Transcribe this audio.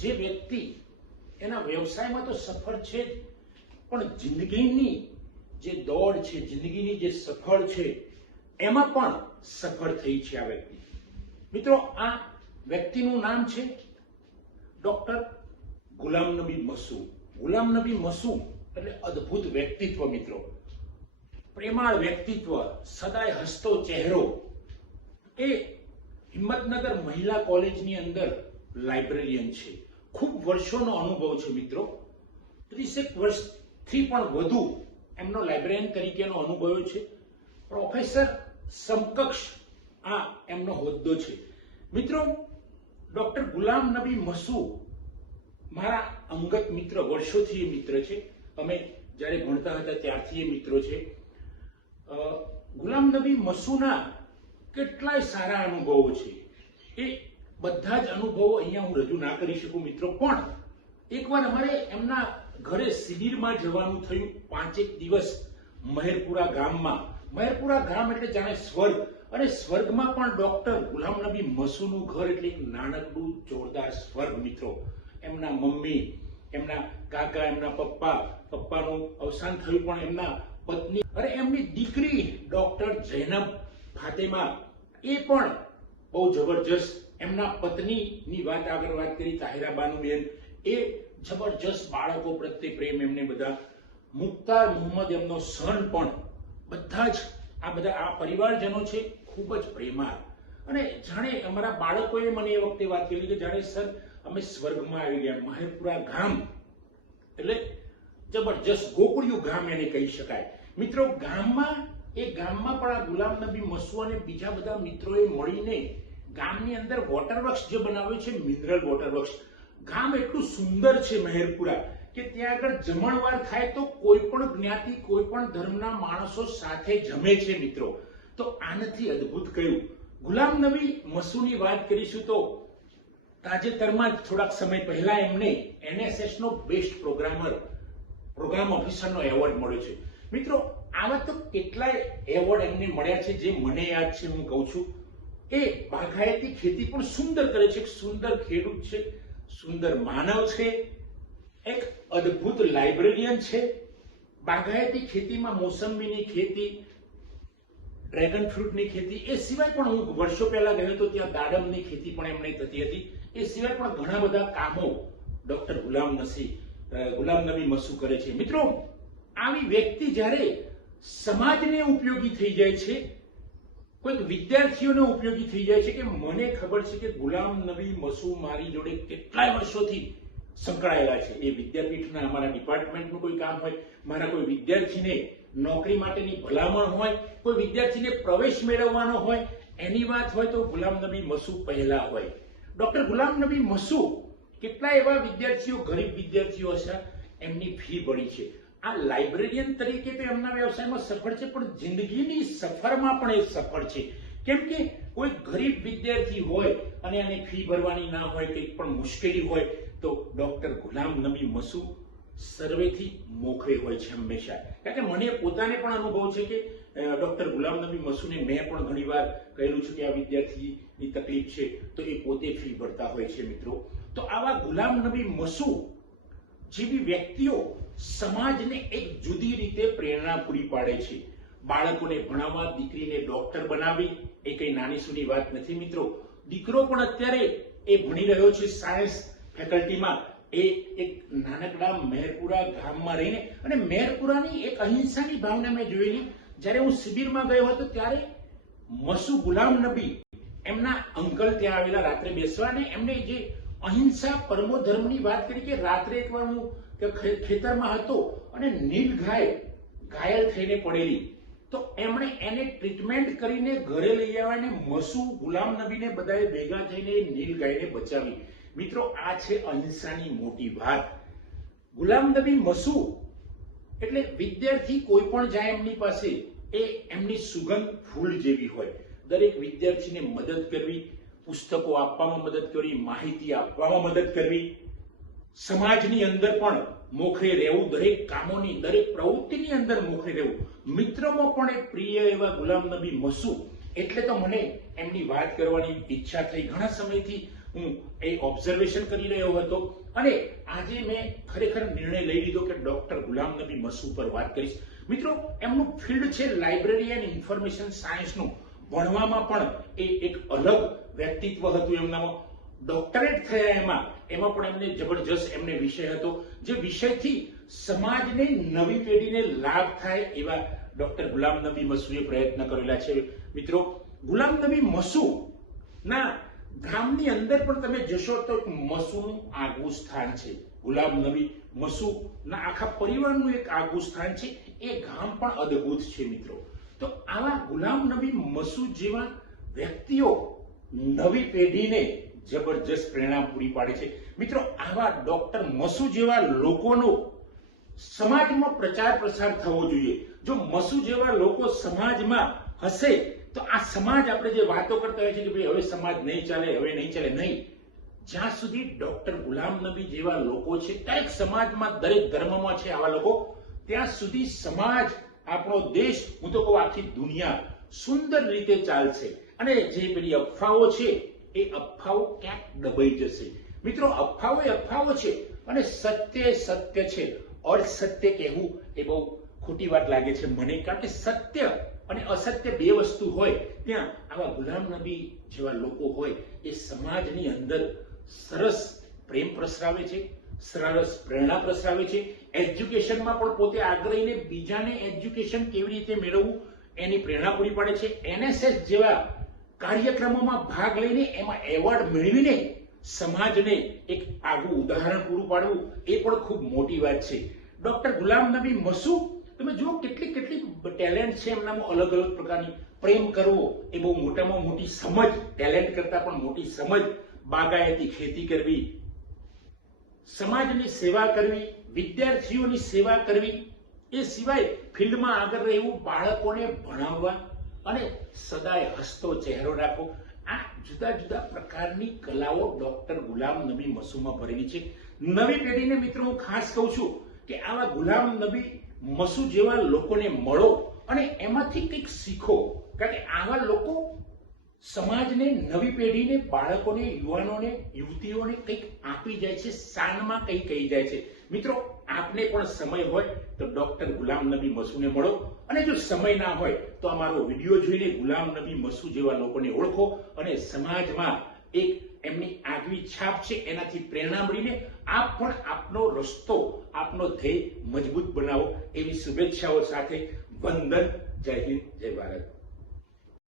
જે વ્યક્તિ એના વ્યવસાયમાં તો સફળ છે જ, પણ જિંદગીની જે દોડ છે, જિંદગીની જે સફળ છે, એમાં પણ સફળ થઈ છે આ વ્યક્તિ. મિત્રો, આ વ્યક્તિનું નામ છે ડોક્ટર ગુલામ નબી મસૂ. ગુલામ નબી મસૂ એટલે અદ્ભુત વ્યક્તિત્વ મિત્રો, પ્રેમાળ વ્યક્તિત્વ, સદાય હસતો ચહેરો. એ હિંમતનગર મહિલા કોલેજની અંદર લાઇબ્રેરિયન છે. ખૂબ વર્ષોનો અનુભવ છે મિત્રો, 30 વર્ષથી પણ વધુ એમનો લાઇબ્રેરિયન તરીકેનો અનુભવ છે. પ્રોફેસર સમકક્ષ આ એમનો હોદ્દો છે. મિત્રો, ડોક્ટર ગુલામ નબી મસૂ મારા અંગત મિત્ર, વર્ષોથી એ મિત્ર છે. અમે જ્યારે ભણતા હતા ત્યારથી એ મિત્રો છે. ગુલામ નબી મસૂના કેટલાય સારા અનુભવો છે. એ બધા જ અનુભવો અહીંયા હું રજૂ ના કરી શકું મિત્રો, પણ એકવાર અમારે એમના ઘરે શિબિરમાં જવાનું થયું 5 દિવસ મહેરપુરા ગામમાં. મહેરપુરા ગામ એટલે જાણે સ્વર્ગ, અને સ્વર્ગમાં પણ ડોક્ટર ગુલામ નબી મસૂનું ઘર એટલે એક નાનકડું જોરદાર સ્વર્ગ મિત્રો. એમના મમ્મી, એમના કાકા, એમના પપ્પાનું અવસાન થયું, પણ એમના પત્ની અને એમની દીકરી ડોક્ટર જૈનબ ફાતેમા એ પણ બહુ જબરજસ્ત. એમના પત્નીની આગળ વાત કરી, તાહિરા બાનુબેન, એ જબરજસ્ત બાળકો પ્રત્યે પ્રેમ એમને બધા. મુખ્તાર મોહમ્મદ એમનો સન પણ, બધા જ આ પરિવારજનો છે ખૂબ જ પ્રેમાળ. અને જાણે અમારા બાળકોએ મને એ વખતે વાત કરી કે જાણે સર અમે સ્વર્ગમાં આવી ગયા. મહેરપુરા ગામ એટલે જબરજસ્ત ગોકુળિયું ગામ એને કહી શકાય મિત્રો. ગામમાં પણ આ ગુલામ નબી મસૂ અને બીજા બધા મિત્રોએ મળીને ગામની અંદર વોટરવર્ક્સ જે બનાવ્યો છે, મિનરલ વોટરવર્ક્સ. ગામ એટલું સુંદર છે મહેરપુરા કે ત્યાં આગળ જમણવાર થાય તો કોઈ પણ જ્ઞાતિ, કોઈ પણ ધર્મના માણસો સાથે જમે છે મિત્રો. તો આનાથી અદ્ભુત કયું. ગુલામ નબી મસૂની વાત કરીશું તો તાજેતરમાં જ થોડાક સમય પહેલા એમને NSS નો બેસ્ટ પ્રોગ્રામ ઓફિસરનો એવોર્ડ મળ્યો છે મિત્રો. આવા તો કેટલાય એવોર્ડ એમને મળ્યા છે જે મને યાદ છે. હું કહું છું, એ બાગાયતી ખેતી પણ સુંદર કરે છે, સુંદર ખેડૂત છે, સુંદર માનવ છે, એક અદ્ભુત લાઇબ્રેરિયન છે. બાગાયતી ખેતીમાં મોસંબીની ખેતી, ડ્રેગન ફ્રૂટની ખેતી, એ સિવાય પણ હું વર્ષો પહેલા ગયો તો ત્યાં દાડમની ખેતી પણ એમને થતી હતી. એ સિવાય પણ ઘણા બધા કામો ડોક્ટર ગુલામ નબી મસૂ કરે છે મિત્રો. આવી વ્યક્તિ જ્યારે સમાજને ઉપયોગી થઈ જાય છે, કોઈક વિદ્યાર્થીઓને ઉપયોગી થઈ જાય છે, કે મને ખબર છે કે ગુલામ નબી મસૂ મારી જોડે કેટલાય વર્ષોથી સંકળાયેલા છે. એ વિદ્યાપીઠના અમારા ડિપાર્ટમેન્ટનું કોઈ કામ હોય, મારા કોઈ વિદ્યાર્થીને નોકરી માટેની ભલામણ હોય, કોઈ વિદ્યાર્થીને પ્રવેશ મેળવવાનો હોય, એની વાત હોય તો ગુલામ નબી મસૂ પહેલા હોય. ડોક્ટર ગુલામ નબી મસૂ કેટલાય એવા વિદ્યાર્થીઓ, ગરીબ વિદ્યાર્થીઓ હશે, એમની ફી ભરી છે. આ લાઇબ્રેરિયન તરીકે તો એમના વ્યવસાયમાં સફળ છે, પણ જિંદગીની સફરમાં પણ એ સફળ છે. કેમ કે કોઈ ગરીબ વિદ્યાર્થી હોય અને એને ફી ભરવાની ના હોય, કંઈક પણ મુશ્કેલી હોય, તો ડોક્ટર ગુલામ નબી મસૂ સર્વેથી મોખરે હોય છે હંમેશા. કારણ કે મને પોતાને પણ અનુભવ છે કે ડોક્ટર ગુલામ નબી મસૂને મેં પણ ઘણીવાર કહેલું છે કે આ વિદ્યાર્થીની તકલીફ છે તો એ પોતે ફી ભરતા હોય છે મિત્રો. તો આવા ગુલામ નબી મસૂ જેવી વ્યક્તિઓ સમાજને એક જુદી રીતે પ્રેરણા પૂરી પાડે છે. બાળકોને ભણાવવા, દીકરીને ડોક્ટર બનાવી, એ કઈ નાની સૂની વાત નથી મિત્રો. દીકરો પણ અત્યારે એ ભણી રહ્યો છે સાયન્સ ફેકલ્ટીમાં. એ એક નાનકડા મહેરપુરા ગામમાં રહીને, અને મહેરપુરાની એક અહિંસાની ભાવના મેં જોયેલી. જ્યારે હું શિબિરમાં ગયો હતો ત્યારે મસૂ ગુલામ નબી એમના અંકલ ત્યાં આવેલા રાત્રે બેસવા, અને એમને જે અહિંસા પરમો ધર્મની વાત કરી કે રાત્રે એકવાર હું ખેતરમાં હતો અને નીલ ગાય ઘાયલ થઈને પડેલી, તો એમણે એને ટ્રીટમેન્ટ કરીને ઘરે લઈ આવ્યા, અને મસૂ ગુલામ નબીને બધાએ ભેગા થઈને નીલ ગાયને બચાવી. મિત્રો, આ છે અહિંસાની મોટી વાત. ગુલામ નબી મસૂ એટલે વિદ્યાર્થી કોઈ પણ જાય એમની પાસે, એ એમની સુગંધ ફૂલ જેવી હોય. દરેક વિદ્યાર્થીને મદદ કરવી, પુસ્તકો આપવામાં મદદ કરવી, માહિતી આપવામાં મદદ કરવી, સમાજની અંદર પણ મોખરે રહેવું, દરેક કામોની, દરેક પ્રવૃત્તિની અંદર મોખરે રહેવું. મિત્રોમાં પણ એક પ્રિય એવા ગુલામ નબી મસૂ એટલે તો મને એમની વાત કરવાની ઈચ્છા થઈ. ઘણા સમયથી હું એ ઓબ્ઝર્વેશન કરી રહ્યો હતો અને આજે મેં ખરેખર નિર્ણય લઈ લીધો કે ડોક્ટર ગુલામ નબી મસૂ પર વાત કરીશ. મિત્રો, એમનું ફિલ્ડ છે લાઇબ્રેરી એન્ડ ઇન્ફોર્મેશન સાયન્સનું. ભણવામાં પણ એ એક અલગ વ્યક્તિત્વ હતું એમનામાં. ડોક્ટરેટ થયા એમાં પણ એમને જબરજસ્ત એમને વિષય હતો, જે વિષયથી સમાજને, નવી પેઢીને લાભ થાય એવા ડોક્ટર ગુલામ નબી મસૂએ પ્રયત્ન કરેલા છે. મિત્રો, ગુલામ નબી મસૂ ના ગામની અંદર પણ તમે જશો તો મસૂનું આગવું સ્થાન છે. ગુલામ નબી મસૂ ના આખા પરિવારનું એક આગવું સ્થાન છે. એ ગામ પણ અદ્ભુત છે. મિત્રો, તો આવા ગુલામ નબી મસૂ જેવા વ્યક્તિઓ નવી પેઢીને જબરજસ્ત પ્રેરણા પૂરી પાડે છે. મિત્રો, આવા ડોક્ટર મસૂ જેવા લોકોનો સમાજમાં પ્રચાર પ્રસાર થવો જોઈએ. જો મસૂ જેવા લોકો સમાજમાં હશે તો આ સમાજ, આપણે જે વાતો કરતા હોય છે કે ભાઈ હવે સમાજ નહીં ચાલે, હવે નહીં ચાલે, નહીં. જ્યાં સુધી ડોક્ટર ગુલામ નબી જેવા લોકો છે, દરેક સમાજમાં, દરેક ધર્મમાં છે આવા લોકો, ત્યાં સુધી સમાજ, આપણો દેશ, હું તો કહું આખી દુનિયા સુંદર રીતે ચાલશે. અને જે પેલી અફવાઓ છે એ અફવાઓ ક્યાંક દબાઈ જશે. મિત્રો, અફવાઓ એ અફવાઓ છે અને સત્ય સત્ય છે. અસત્ય કહેવું એ બહુ ખોટી વાત લાગે છે મને, કારણ કે સત્ય અને અસત્ય બે વસ્તુ હોય ત્યાં આવા ગુલામ નબી જેવા લોકો હોય એ સમાજની અંદર સરસ પ્રેમ પ્રસરાવે છે, સરસ પ્રેરણા પ્રસરાવે છે. એજ્યુકેશનમાં પણ પોતે આગ્રહીને બીજાને એજ્યુકેશન કેવી રીતે મેળવવું એની પ્રેરણા પૂરી પાડે છે. NSS જેવા કાર્યક્રમોમાં ભાગ લઈને એમાં એવોર્ડ મેળવીને સમાજને એક આગવું ઉદાહરણ પૂરું પાડવું એ પણ ખૂબ મોટી વાત છે. ડોક્ટર ગુલામ નબી મસૂ, તમે જુઓ કેટલી કેટલી ટેલેન્ટ છે એમનામાં, અલગ અલગ પ્રકારની. પ્રેમ કરવો એ બહુ મોટામાં મોટી સમજ, ટેલેન્ટ કરતા પણ મોટી સમજ. બાગાયતી ખેતી કરવી, સમાજની સેવા કરવી, વિદ્યાર્થીઓની સેવા કરવી, એ સિવાય ફિલ્ડમાં આગળ રહેવું, બાળકોને ભણાવવા અને સદાય હસતો ચહેરો રાખવો. આ જુદા જુદા પ્રકારની કલાઓ ડોક્ટર ગુલામ નબી મસૂમાં ભરેલી છે. નવી પેઢીને મિત્રો હું ખાસ કહું છું કે આવા ગુલામ નબી મસૂ જેવા લોકોને મળો અને એમાંથી કંઈક શીખો, કારણ કે આવા લોકો સમાજને, નવી પેઢીને, બાળકોને, યુવાનોને, યુવતીઓને કંઈક આપી જાય છે, શાનમાં કંઈ કહી જાય છે. મિત્રો, આપને પણ સમય હોય તો ડોક્ટર ગુલામ નબી મસૂને મળો, અને જો સમય ના હોય તો અમારો વિડીયો જોઈને ગુલામ નબી મસૂ જેવા લોકોને ઓળખો અને સમાજમાં એક એમની આગવી છાપ છે એનાથી પ્રેરણા મળીને આપ પણ આપનો રસ્તો, આપનો ધ્યેય મજબૂત બનાવો. એવી શુભેચ્છાઓ સાથે વંદન. જય હિન્દ, જય ભારત.